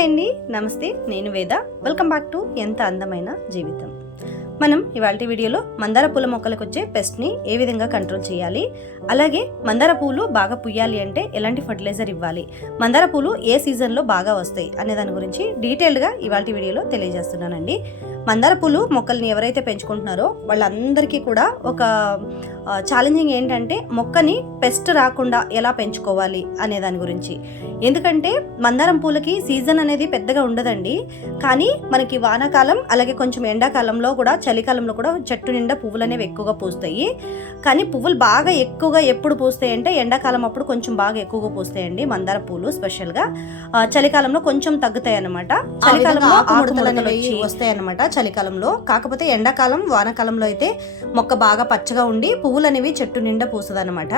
Hi అండి. నమస్తే నేను వేద. వెల్కమ్ బ్యాక్ టు ఎంత అందమైన జీవితం. మనం ఇవాళ వీడియోలో మందార పూల మొక్కలకు వచ్చే పెస్ట్ని ఏ విధంగా కంట్రోల్ చేయాలి? అలాగే మందార పూలు బాగా పుయ్యాలి అంటే ఎలాంటి ఫర్టిలైజర్ ఇవ్వాలి? మందార పూలు ఏ సీజన్లో బాగా వస్తాయి అనే దాని గురించి డీటెయిల్డ్గా ఇవాళ వీడియోలో తెలియజేస్తున్నానండి. మందార పూలు మొక్కల్ని ఎవరైతే పెంచుకుంటున్నారో వాళ్ళందరికీ కూడా ఒక ఛాలెంజింగ్ ఏంటంటే మొక్కని పెస్ట్ రాకుండా ఎలా పెంచుకోవాలి అనే దాని గురించి. ఎందుకంటే మందారం పూలకి సీజన్ అనేది పెద్దగా ఉండదండి. కానీ మనకి వానాకాలం అలాగే కొంచెం ఎండాకాలంలో కూడా చలికాలంలో కూడా చెట్టు నిండా పువ్వులు అనేవి ఎక్కువగా పూస్తాయి. కానీ పువ్వులు బాగా ఎక్కువగా ఎప్పుడు పూస్తాయి అంటే ఎండాకాలం అప్పుడు కొంచెం బాగా ఎక్కువగా పూస్తాయండి మందార పూలు స్పెషల్గా చలికాలంలో కొంచెం తగ్గుతాయి అనమాట చలికాలంలో వస్తాయి అనమాట చలికాలంలో. కాకపోతే ఎండాకాలం వానాకాలంలో అయితే మొక్క బాగా పచ్చగా ఉండి పువ్వులు అనేవి చెట్టు నిండా పూసదనమాట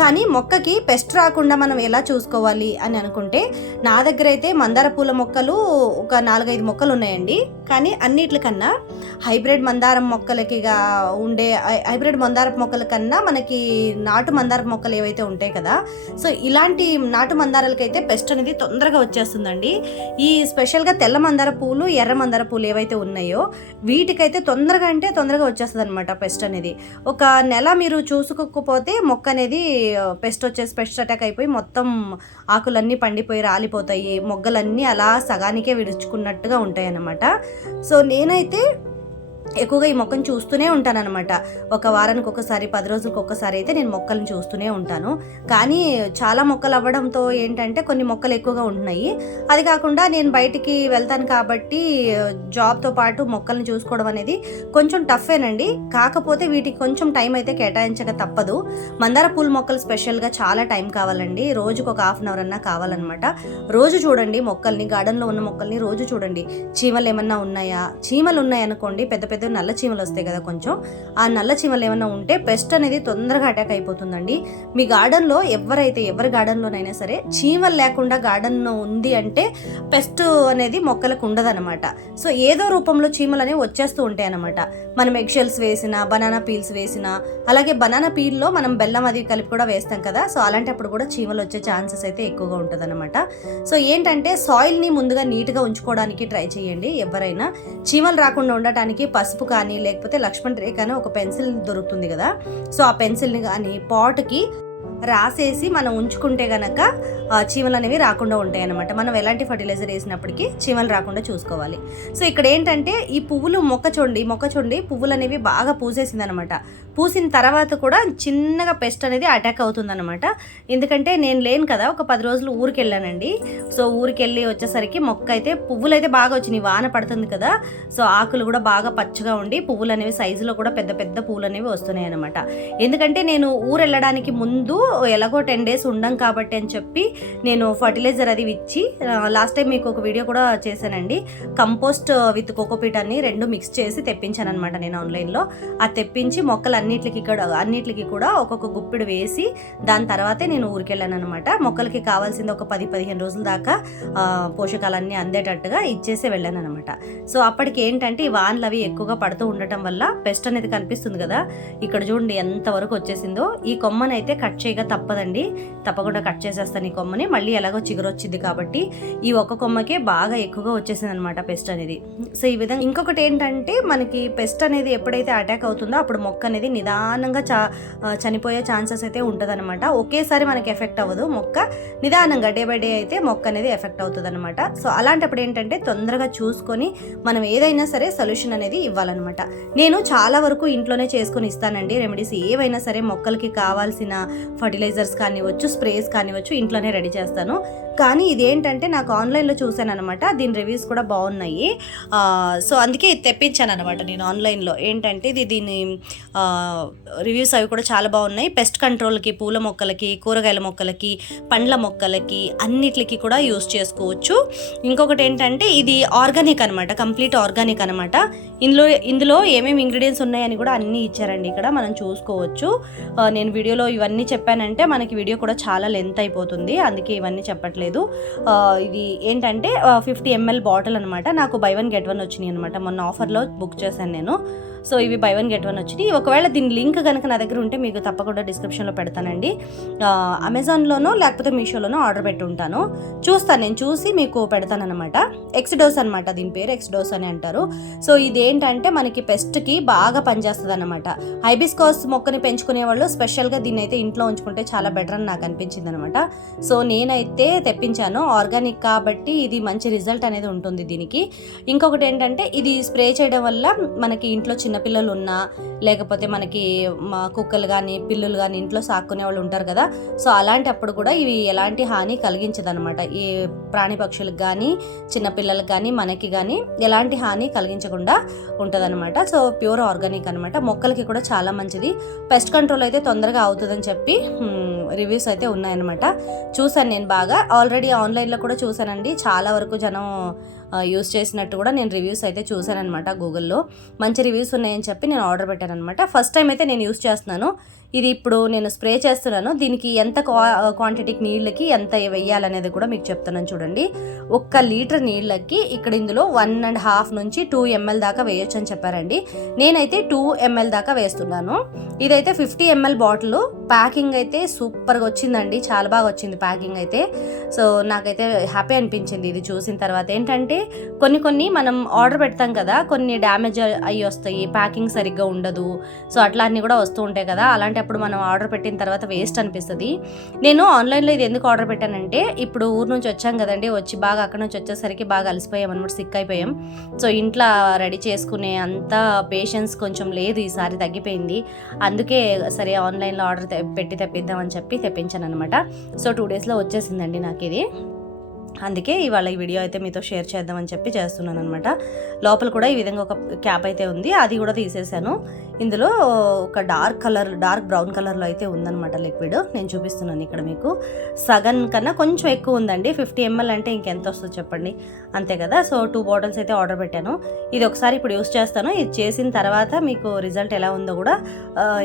కానీ మొక్కకి పెస్ట్ రాకుండా మనం ఎలా చూసుకోవాలి అని అనుకుంటే నా దగ్గర అయితే మందార పూల మొక్కలు ఒక నాలుగైదు మొక్కలు ఉన్నాయండి కానీ అన్నిటికన్నా హైబ్రిడ్ మందారం మొక్కలకిగా ఉండే హైబ్రిడ్ మందార మొక్కల కన్నా మనకి నాటు మందార మొక్కలు ఏవైతే ఉంటాయి కదా సో ఇలాంటి నాటు మందారాలకైతే పెస్ట్ అనేది తొందరగా వచ్చేస్తుందండి. ఈ స్పెషల్గా తెల్ల మందార పూలు ఎర్ర మందార పూలు ఏవైతే ఉన్నాయో వీటికైతే తొందరగా అంటే తొందరగా వచ్చేస్తుంది అనమాట పెస్ట్ అనేది. ఒక నెల మీరు చూసుకోకపోతే మొక్క అనేది పెస్ట్ వచ్చేసి పెస్ట్ అటాక్ అయిపోయి మొత్తం ఆకులన్నీ పండిపోయి రాలిపోతాయి. మొగ్గలన్నీ అలా సగానికే విడుచుకున్నట్టుగా ఉంటాయి అన్నమాట సో నేనైతే ఎక్కువగా ఈ మొక్కను చూస్తూనే ఉంటానన్నమాట. ఒక వారానికి ఒకసారి పది రోజులకు ఒకసారి అయితే నేను మొక్కలను చూస్తూనే ఉంటాను. కానీ చాలా మొక్కలు అవ్వడంతో ఏంటంటే కొన్ని మొక్కలు ఎక్కువగా ఉంటున్నాయి. అది కాకుండా నేను బయటికి వెళ్తాను కాబట్టి జాబ్తో పాటు మొక్కల్ని చూసుకోవడం అనేది కొంచెం టఫేనండి. కాకపోతే వీటికి కొంచెం టైం అయితే కేటాయించక తప్పదు. మందార పూల మొక్కలు స్పెషల్గా చాలా టైం కావాలండి. రోజుకు ఒక హాఫ్ అన్ అవర్ అన్నా కావాలన్నమాట. రోజు చూడండి మొక్కల్ని గార్డెన్లో ఉన్న మొక్కల్ని రోజు చూడండి. చీమలు ఏమన్నా ఉన్నాయా? చీమలు ఉన్నాయనుకోండి పెద్ద పెద్ద నల్ల చీమలు వస్తాయి కదా కొంచెం ఆ నల్ల చీమలు ఏమైనా ఉంటే పెస్ట్ అనేది తొందరగా అటాక్ అయిపోతుందండి. మీ గార్డెన్లో ఎవరైతే ఎవరి గార్డెన్లోనైనా సరే చీమలు లేకుండా గార్డెన్ ఉంది అంటే పెస్ట్ అనేది మొక్కలకు ఉండదన్నమాట. సో ఏదో రూపంలో చీమలు అనేవి వచ్చేస్తూ ఉంటాయి అనమాట మనం ఎగ్షెల్స్ వేసిన బనానా పీల్స్ వేసిన అలాగే బనానా పీల్లో మనం బెల్లం అది కలిపి కూడా వేస్తాం కదా సో అలాంటప్పుడు కూడా చీమలు వచ్చే ఛాన్సెస్ అయితే ఎక్కువగా ఉంటుందన్నమాట. సో ఏంటంటే సాయిల్ని ముందుగా నీట్గా ఉంచుకోవడానికి ట్రై చేయండి. ఎవరైనా చీమలు రాకుండా ఉండటానికి పసుపు కానీ లేకపోతే లక్ష్మణ్ రేఖ అని ఒక పెన్సిల్ దొరుకుతుంది కదా. సో ఆ పెన్సిల్ని కానీ పాట్కి రాసేసి మనం ఉంచుకుంటే గనక చీమలు అనేవి రాకుండా ఉంటాయి అనమాట మనం ఎలాంటి ఫర్టిలైజర్ వేసినప్పటికీ చీమలు రాకుండా చూసుకోవాలి. సో ఇక్కడ ఏంటంటే ఈ పువ్వులు మొక్క చూడండి మొక్క చూడండి పువ్వులు అనేవి బాగా పూసేసింది అనమాట పూసిన తర్వాత కూడా చిన్నగా పెస్ట్ అనేది అటాక్ అవుతుందన్నమాట. ఎందుకంటే నేను లేను కదా ఒక పది రోజులు ఊరికి వెళ్ళానండి సో ఊరికి వెళ్ళి వచ్చేసరికి మొక్క అయితే పువ్వులు అయితే బాగా వచ్చినాయి. వాన పడుతుంది కదా సో ఆకులు కూడా బాగా పచ్చగా ఉండి పువ్వులు అనేవి సైజులో కూడా పెద్ద పెద్ద పువ్వులు అనేవి వస్తున్నాయి అనమాట ఎందుకంటే నేను ఊరు వెళ్ళడానికి ముందు ఎలాగో టెన్ డేస్ ఉండం కాబట్టి అని చెప్పి నేను ఫర్టిలైజర్ అది ఇచ్చి లాస్ట్ టైం మీకు ఒక వీడియో కూడా చేశానండి. కంపోస్ట్ విత్ కోకోపీట్ అని రెండు మిక్స్ చేసి తెప్పించాను అనమాట నేను ఆన్లైన్లో అది తెప్పించి మొక్కలు అన్నిటికి ఇక్కడ అన్నిటికి కూడా ఒక్కొక్క గుప్పిడు వేసి దాని తర్వాతే నేను ఊరికెళ్ళాను అనమాట మొక్కలకి కావాల్సింది ఒక పది పదిహేను రోజుల దాకా పోషకాలన్నీ అందేటట్టుగా ఇచ్చేసి వెళ్ళాను అనమాట సో అప్పటికి ఏంటంటే ఈ వాన్లు అవి ఎక్కువగా పడుతూ ఉండటం వల్ల పెస్ట్ అనేది కనిపిస్తుంది కదా ఇక్కడ చూడండి ఎంత వరకు వచ్చేసిందో. ఈ కొమ్మనైతే అయితే కట్ చేయగా తప్పదండి. తప్పకుండా కట్ చేసేస్తాను ఈ కొమ్మని. మళ్ళీ ఎలాగో చిగురొచ్చింది కాబట్టి ఈ ఒక్క కొమ్మకే బాగా ఎక్కువగా వచ్చేసింది అనమాట పెస్ట్ అనేది. సో ఈ విధంగా ఇంకొకటి ఏంటంటే మనకి పెస్ట్ అనేది ఎప్పుడైతే అటాక్ అవుతుందో అప్పుడు మొక్క అనేది నిదానంగా చా చనిపోయే ఛాన్సెస్ అయితే ఉంటుందన్నమాట ఒకేసారి మనకి ఎఫెక్ట్ అవ్వదు. మొక్క నిదానంగా డే బై డే అయితే మొక్క అనేది ఎఫెక్ట్ అవుతుంది అనమాట సో అలాంటప్పుడు ఏంటంటే తొందరగా చూసుకొని మనం ఏదైనా సరే సొల్యూషన్ అనేది ఇవ్వాలన్నమాట నేను చాలా వరకు ఇంట్లోనే చేసుకొని ఇస్తానండి రెమెడీస్. ఏవైనా సరే మొక్కలకి కావాల్సిన ఫర్టిలైజర్స్ కానివ్వచ్చు స్ప్రేస్ కానివ్వచ్చు ఇంట్లోనే రెడీ చేస్తాను. కానీ ఇదేంటంటే నాకు ఆన్లైన్లో చూశాను అనమాట దీని రివ్యూస్ కూడా బాగున్నాయి. సో అందుకే ఇది తెప్పించాను అనమాట నేను ఆన్లైన్లో. ఏంటంటే ఇది దీని రివ్యూస్ అవి కూడా చాలా బాగున్నాయి. పెస్ట్ కంట్రోల్కి పూల మొక్కలకి కూరగాయల మొక్కలకి పండ్ల మొక్కలకి అన్నిటికి కూడా యూస్ చేసుకోవచ్చు. ఇంకొకటి ఏంటంటే ఇది ఆర్గానిక్ అనమాట కంప్లీట్ ఆర్గానిక్ అనమాట ఇందులో ఇందులో ఏమేమి ఇంగ్రీడియంట్స్ ఉన్నాయని కూడా అన్నీ ఇచ్చారండి ఇక్కడ. మనం చూసుకోవచ్చు. నేను వీడియోలో ఇవన్నీ చెప్పానంటే మనకి వీడియో కూడా చాలా లెంత్ అయిపోతుంది. అందుకే ఇవన్నీ చెప్పట్లేదు. ఆ, ఇది ఏంటంటే ఫిఫ్టీ ఎంఎల్ బాటిల్ అనమాట నాకు బై వన్ గెట్ వన్ వచ్చినాయి అనమాట మొన్న ఆఫర్లో బుక్ చేశాను నేను. సో ఇవి బై వన్ గెట్ వన్ వచ్చినాయి. ఒకవేళ దీని లింక్ కనుక నా దగ్గర ఉంటే మీకు తప్పకుండా డిస్క్రిప్షన్లో పెడతానండి. అమెజాన్లోనో లేకపోతే మీషోలోనో ఆర్డర్ పెట్టి ఉంటాను. చూస్తాను నేను చూసి మీకు పెడతానమాట ఎక్స్డోస్ అనమాట దీని పేరు ఎక్స్డోస్ అని అంటారు. సో ఇది ఏంటంటే మనకి పెస్ట్కి బాగా పనిచేస్తుంది అనమాట హైబిస్కాస్ మొక్కని పెంచుకునే వాళ్ళు స్పెషల్గా దీన్ని అయితే ఇంట్లో ఉంచుకుంటే చాలా బెటర్ అని నాకు అనిపించింది అనమాట సో నేనైతే తెప్పించాను. ఆర్గానిక్ కాబట్టి ఇది మంచి రిజల్ట్ అనేది ఉంటుంది దీనికి. ఇంకొకటి ఏంటంటే ఇది స్ప్రే చేయడం వల్ల మనకి ఇంట్లో చిన్న చిన్నపిల్లలు ఉన్నా లేకపోతే మనకి మా కుక్కలు కానీ పిల్లులు కానీ ఇంట్లో సాక్కునే వాళ్ళు ఉంటారు కదా సో అలాంటప్పుడు కూడా ఇవి ఎలాంటి హాని కలిగించదనమాట ఈ ప్రాణి పక్షులకు కానీ చిన్నపిల్లలకు కానీ మనకి కానీ ఎలాంటి హాని కలిగించకుండా ఉంటుందన్నమాట. సో ప్యూర్ ఆర్గానిక్ అనమాట మొక్కలకి కూడా చాలా మంచిది. పెస్ట్ కంట్రోల్ అయితే తొందరగా అవుతుందని చెప్పి రివ్యూస్ అయితే ఉన్నాయన్నమాట. చూసాను నేను బాగా. ఆల్రెడీ ఆన్లైన్లో కూడా చూసానండి చాలా వరకు జనం యూస్ చేసినట్టు కూడా నేను రివ్యూస్ అయితే చూసానమాట గూగుల్లో మంచి రివ్యూస్ ఉన్నాయని చెప్పి నేను ఆర్డర్ పెట్టాను అనమాట ఫస్ట్ టైం అయితే నేను యూస్ చేస్తున్నాను. ఇది ఇప్పుడు నేను స్ప్రే చేస్తున్నాను. దీనికి ఎంత క్వా క్వాంటిటీకి నీళ్ళకి ఎంత వెయ్యాలనేది కూడా మీకు చెప్తున్నాను చూడండి. ఒక్క లీటర్ నీళ్ళకి ఇక్కడ ఇందులో వన్ అండ్ హాఫ్ నుంచి టూ ఎంఎల్ దాకా వేయొచ్చు అని చెప్పారండి. నేనైతే టూ ఎంఎల్ దాకా వేస్తున్నాను. ఇదైతే ఫిఫ్టీ ఎంఎల్ బాటిల్ ప్యాకింగ్ అయితే సూపర్గా వచ్చిందండి. చాలా బాగా వచ్చింది ప్యాకింగ్ అయితే. సో నాకైతే హ్యాపీ అనిపించింది ఇది చూసిన తర్వాత. ఏంటంటే కొన్ని కొన్ని మనం ఆర్డర్ పెడతాం కదా కొన్ని డ్యామేజ్ అయ్యి వస్తాయి ప్యాకింగ్ సరిగ్గా ఉండదు. సో అట్లా అన్నీ కూడా వస్తూ ఉంటాయి కదా అలాంటప్పుడు మనం ఆర్డర్ పెట్టిన తర్వాత వేస్ట్ అనిపిస్తుంది. నేను ఆన్లైన్లో ఇది ఎందుకు ఆర్డర్ పెట్టానంటే ఇప్పుడు ఊరు నుంచి వచ్చాం కదండి వచ్చి బాగా అక్కడ నుంచి వచ్చేసరికి బాగా అలసిపోయాం అనమాట సిక్ అయిపోయాం. సో ఇంట్లో రెడీ చేసుకునే అంత పేషెన్స్ కొంచెం లేదు ఈసారి తగ్గిపోయింది. అందుకే సరే ఆన్లైన్లో ఆర్డర్ పెట్టి తెప్పిద్దామని చెప్పి తెప్పించాను అనమాట సో టూ డేస్లో వచ్చేసిందండి నాకు ఇది అందుకే ఇవాళ ఈ వీడియో అయితే మీతో షేర్ చేద్దామని చెప్పి చేస్తున్నాను అనమాట లోపల కూడా ఈ విధంగా ఒక క్యాప్ అయితే ఉంది. అది కూడా తీసేసాను. ఇందులో ఒక డార్క్ కలర్ డార్క్ బ్రౌన్ కలర్లో అయితే ఉందన్నమాట లిక్విడ్. నేను చూపిస్తున్నాను ఇక్కడ మీకు. సగం కన్నా కొంచెం ఎక్కువ ఉందండి. ఫిఫ్టీ ఎంఎల్ అంటే ఇంకెంత వస్తుందో చెప్పండి. అంతే కదా? సో టూ బాటిల్స్ అయితే ఆర్డర్ పెట్టాను. ఇది ఒకసారి ఇప్పుడు యూస్ చేస్తాను. ఇది చేసిన తర్వాత మీకు రిజల్ట్ ఎలా ఉందో కూడా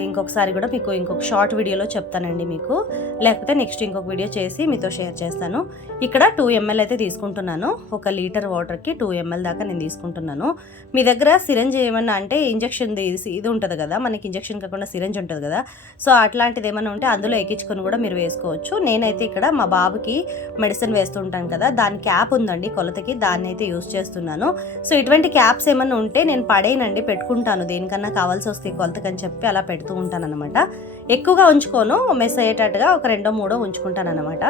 ఇంకొకసారి కూడా మీకు ఇంకొక షార్ట్ వీడియోలో చెప్తానండి మీకు. లేకపోతే నెక్స్ట్ ఇంకొక వీడియో చేసి మీతో షేర్ చేస్తాను. ఇక్కడ టూ ఎంఎల్ అయితే తీసుకుంటున్నాను. ఒక లీటర్ వాటర్కి టూ ఎంఎల్ దాకా నేను తీసుకుంటున్నాను. మీ దగ్గర సిరంజ్ ఏమన్నా అంటే ఇంజక్షన్ ఇది ఉంటుంది కదా మనకి ఇంజక్షన్ కాకుండా సిరంజ్ ఉంటుంది కదా సో అట్లాంటిది ఏమైనా ఉంటే అందులో ఎక్కించుకొని కూడా మీరు వేసుకోవచ్చు. నేనైతే ఇక్కడ మా బాబుకి మెడిసిన్ వేస్తుంటాను కదా దాని క్యాప్ ఉందండి కొలతకి దాన్ని అయితే యూస్ చేస్తున్నాను. సో ఇటువంటి క్యాప్స్ ఏమైనా ఉంటే నేను పడేయనండి పెట్టుకుంటాను. దేనికన్నా కావాల్సి వస్తే కొలతకని చెప్పి అలా పెడుతూ ఉంటాను అనమాట ఎక్కువగా ఉంచుకోను మెస్ అయ్యేటట్టుగా ఒక రెండో మూడో ఉంచుకుంటాను అనమాట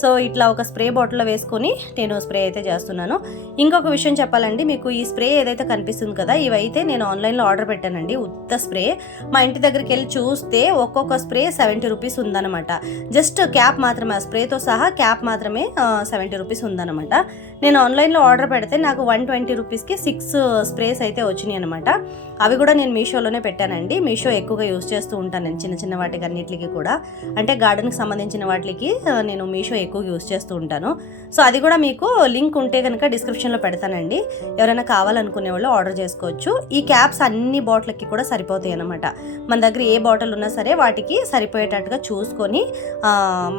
సో ఇట్లా ఒక స్ప్రే బాటిల్లో వేసుకొని నేను స్ప్రే అయితే చేస్తున్నాను. ఇంకొక విషయం చెప్పాలండి మీకు ఈ స్ప్రే ఏదైతే కనిపిస్తుంది కదా ఇవైతే నేను ఆన్లైన్లో ఆర్డర్ పెట్టానండి ఉత్త స్ప్రే. మా ఇంటి దగ్గరికి వెళ్ళి చూస్తే ఒక్కొక్క స్ప్రే సెవెంటీ రూపీస్ ఉందన్నమాట. జస్ట్ క్యాప్ మాత్రమే ఆ స్ప్రేతో సహా క్యాప్ మాత్రమే సెవెంటీ రూపీస్ ఉందన్నమాట. నేను ఆన్లైన్లో ఆర్డర్ పెడితే నాకు వన్ ట్వంటీ రూపీస్కి సిక్స్ స్ప్రేస్ అయితే వచ్చినాయి అనమాట అవి కూడా నేను మీషోలోనే పెట్టానండి. మీషో ఎక్కువగా యూస్ చేస్తూ ఉంటాను నేను చిన్న చిన్న వాటికి అన్నిటికీ కూడా. అంటే గార్డెన్కి సంబంధించిన వాటికి నేను మీషో ఎక్కువ యూస్ చేస్తూ ఉంటాను. సో అది కూడా మీకు లింక్ ఉంటే కనుక డిస్క్రిప్షన్లో పెడతానండి. ఎవరైనా కావాలనుకునే వాళ్ళు ఆర్డర్ చేసుకోవచ్చు. ఈ క్యాప్స్ అన్ని బాటిల్కి కూడా సరిపోతాయి అనమాట మన దగ్గర ఏ బాటిల్ ఉన్నా సరే వాటికి సరిపోయేటట్టుగా చూసుకొని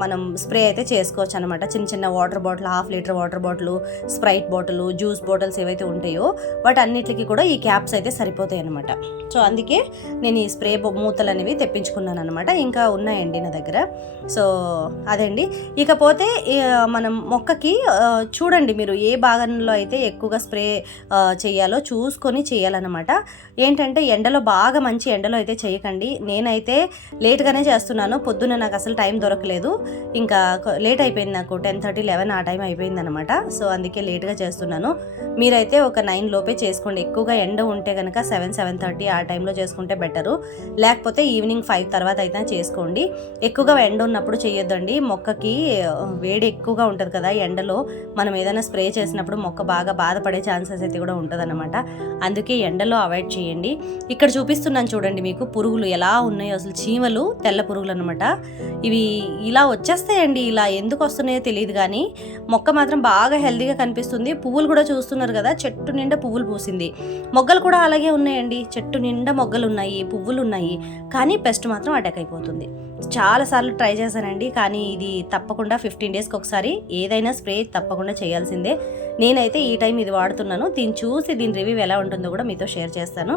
మనం స్ప్రే అయితే చేసుకోవచ్చు అనమాట చిన్న చిన్న water bottle half litre water bottle Sprite bottle juice bottles ఏవైతే ఉంటాయో వాటన్నిటికి కూడా ఈ క్యాప్స్ అయితే సరిపోతాయి అనమాట సో అందుకే నేను ఈ స్ప్రే మూతలు అనేవి తెప్పించుకున్నాను అనమాట ఇంకా ఉన్నాయండి నా దగ్గర. సో అదండి. ఇకపోతే మనం మొక్క మొక్కకి చూడండి మీరు ఏ భాగంలో అయితే ఎక్కువగా స్ప్రే చేయాలో చూసుకొని చేయాలన్నమాట. ఏంటంటే ఎండలో బాగా మంచి ఎండలో అయితే చేయకండి. నేనైతే లేట్గానే చేస్తున్నాను. పొద్దున్న నాకు అసలు టైం దొరకలేదు. ఇంకా లేట్ అయిపోయింది నాకు. టెన్ థర్టీ లెవెన్ ఆ టైం అయిపోయింది అనమాట సో అందుకే లేట్గా చేస్తున్నాను. మీరైతే ఒక నైన్ లోపే చేసుకోండి. ఎక్కువగా ఎండ ఉంటే కనుక సెవెన్ సెవెన్ థర్టీ ఆ టైంలో చేసుకుంటే బెటరు. లేకపోతే ఈవినింగ్ ఫైవ్ తర్వాత అయితే చేసుకోండి. ఎక్కువగా ఎండ ఉన్నప్పుడు చేయొద్దండి. మొక్కకి వేడి ఎక్కువగా ఉంటుంది కదా ఎండలో మనం ఏదైనా స్ప్రే చేసినప్పుడు మొక్క బాగా బాధపడే ఛాన్సెస్ అయితే కూడా ఉంటుందన్నమాట. అందుకే ఎండలో అవాయిడ్ చేయండి. ఇక్కడ చూపిస్తున్నాను చూడండి మీకు పురుగులు ఎలా ఉన్నాయో. అసలు చీమలు తెల్ల పురుగులు అనమాట ఇవి ఇలా వచ్చేస్తాయండి. ఇలా ఎందుకు వస్తున్నాయో తెలియదు కానీ మొక్క మాత్రం బాగా హెల్దీగా కనిపిస్తుంది. పువ్వులు కూడా చూస్తున్నారు కదా చెట్టు నిండా పువ్వులు పూసింది. మొగ్గలు కూడా అలాగే ఉన్నాయండి. చెట్టు నిండా మొగ్గలు ఉన్నాయి పువ్వులు ఉన్నాయి. కానీ పెస్ట్ మాత్రం అటాక్ అయిపోతుంది. చాలాసార్లు ట్రై చేశానండి కానీ ఇది తప్పకుండా ఫిఫ్టీన్ డేస్కి ఒకసారి ఏదైనా స్ప్రే తప్పకుండా చేయాల్సిందే. నేనైతే ఈ టైం ఇది వాడుతున్నాను దీన్ని చూసి దీని రివ్యూ ఎలా ఉంటుందో కూడా మీతో షేర్ చేస్తాను.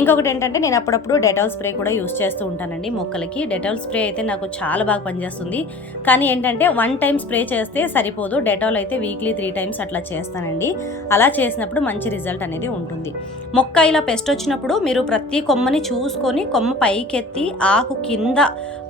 ఇంకొకటి ఏంటంటే నేను అప్పుడప్పుడు డెటాల్ స్ప్రే కూడా యూస్ చేస్తూ ఉంటానండి మొక్కలకి. డెటాల్ స్ప్రే అయితే నాకు చాలా బాగా పనిచేస్తుంది. కానీ ఏంటంటే వన్ టైం స్ప్రే చేస్తే సరిపోదు డెటాల్ అయితే వీక్లీ త్రీ టైమ్స్ అట్లా చేస్తానండి. అలా చేసినప్పుడు మంచి రిజల్ట్ అనేది ఉంటుంది. మొక్క ఇలా పెస్ట్ వచ్చినప్పుడు మీరు ప్రతి కొమ్మని చూసుకొని కొమ్మ పైకెత్తి ఆకు కింద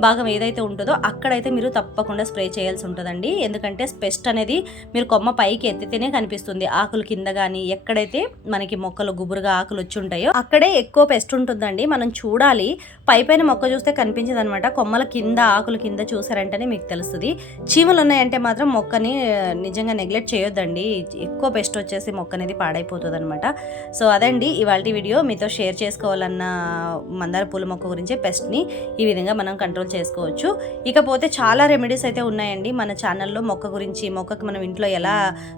బాగా భాగం ఏదైతే ఉంటుందో అక్కడైతే మీరు తప్పకుండా స్ప్రే చేయాల్సి ఉంటుందండి. ఎందుకంటే పెస్ట్ అనేది మీరు కొమ్మ పైకి ఎత్తితేనే కనిపిస్తుంది. ఆకులు కింద కానీ ఎక్కడైతే మనకి మొక్కలు గుబురుగా ఆకులు వచ్చి ఉంటాయో అక్కడే ఎక్కువ పెస్ట్ ఉంటుందండి. మనం చూడాలి. పై పైన మొక్క చూస్తే కనిపించదు అనమాట కొమ్మల కింద ఆకులు కింద చూసారంటేనే మీకు తెలుస్తుంది. చీమలు ఉన్నాయంటే మాత్రం మొక్కని నిజంగా నెగ్లెక్ట్ చేయొద్దండి. ఎక్కువ పెస్ట్ వచ్చేసి మొక్క అనేది పాడైపోతుంది అనమాట సో అదండి ఇవాళ వీడియో. మీతో షేర్ చేసుకోవాలన్న మందార పూల మొక్క గురించి పెస్ట్ని ఈ విధంగా మనం కంట్రోల్ చేసుకోవచ్చు. ఇకపోతే చాలా రెమెడీస్ అయితే ఉన్నాయండి. మన ఛానల్లో మొక్క గురించి మొక్కకి మనం ఇంట్లో ఎలా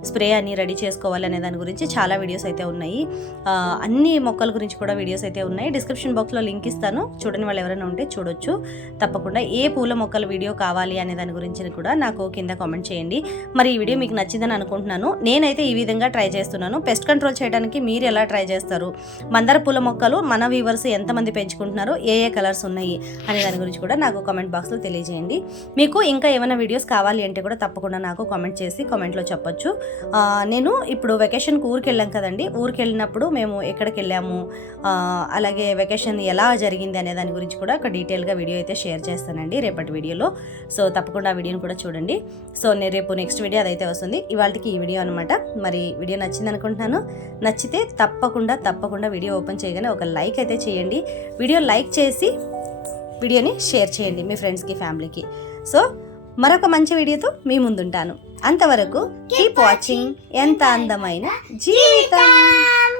స్ప్రే అని రెడీ చేసుకోవాలి అనే దాని గురించి చాలా వీడియోస్ అయితే ఉన్నాయి. అన్ని మొక్కల గురించి కూడా వీడియోస్ అయితే ఉన్నాయి. డిస్క్రిప్షన్ బాక్స్లో లింక్ ఇస్తాను. చూడని వాళ్ళు ఎవరైనా ఉంటే చూడొచ్చు. తప్పకుండా ఏ పూల మొక్కల వీడియో కావాలి అనే దాని గురించి కూడా నాకు కింద కామెంట్ చేయండి. మరి ఈ వీడియో మీకు నచ్చిందని అనుకుంటున్నాను. నేనైతే ఈ విధంగా ట్రై చేస్తున్నాను. పెస్ట్ కంట్రోల్ చేయడానికి మీరు ఎలా ట్రై చేస్తారు? మందార పూల మొక్కలు మన వ్యూవర్స్ ఎంతమంది పెంచుకుంటున్నారో ఏ ఏ కలర్స్ ఉన్నాయి అనే దాని గురించి కూడా నాకు కామెంట్ బాక్స్లో తెలియజేయండి. మీకు ఇంకా ఏమైనా వీడియోస్ కావాలి అంటే కూడా తప్పకుండా నాకు కామెంట్ చేసి కామెంట్లో చెప్పొచ్చు. నేను ఇప్పుడు వెకేషన్కి ఊరికి వెళ్ళాం కదండి. ఊరికి వెళ్ళినప్పుడు మేము ఎక్కడికి వెళ్ళాము అలాగే వెకేషన్ ఎలా జరిగింది అనే దాని గురించి కూడా ఒక డీటెయిల్గా వీడియో అయితే షేర్ చేస్తానండి రేపటి వీడియోలో సో తప్పకుండా ఆ వీడియోని కూడా చూడండి. సో నేను రేపు నెక్స్ట్ వీడియో అదైతే వస్తుంది. ఇవాళకి ఈ వీడియో అనమాట మరి వీడియో నచ్చింది అనుకుంటున్నాను. నచ్చితే తప్పకుండా తప్పకుండా వీడియో ఓపెన్ చేయగానే ఒక లైక్ అయితే చేయండి. వీడియో లైక్ చేసి వీడియోని షేర్ చేయండి మీ ఫ్రెండ్స్కి ఫ్యామిలీకి. సో మరొక మంచి వీడియోతో మీ ముందుంటాను. అంతవరకు కీప్ వాచింగ్ ఎంత అందమైన జీవితం.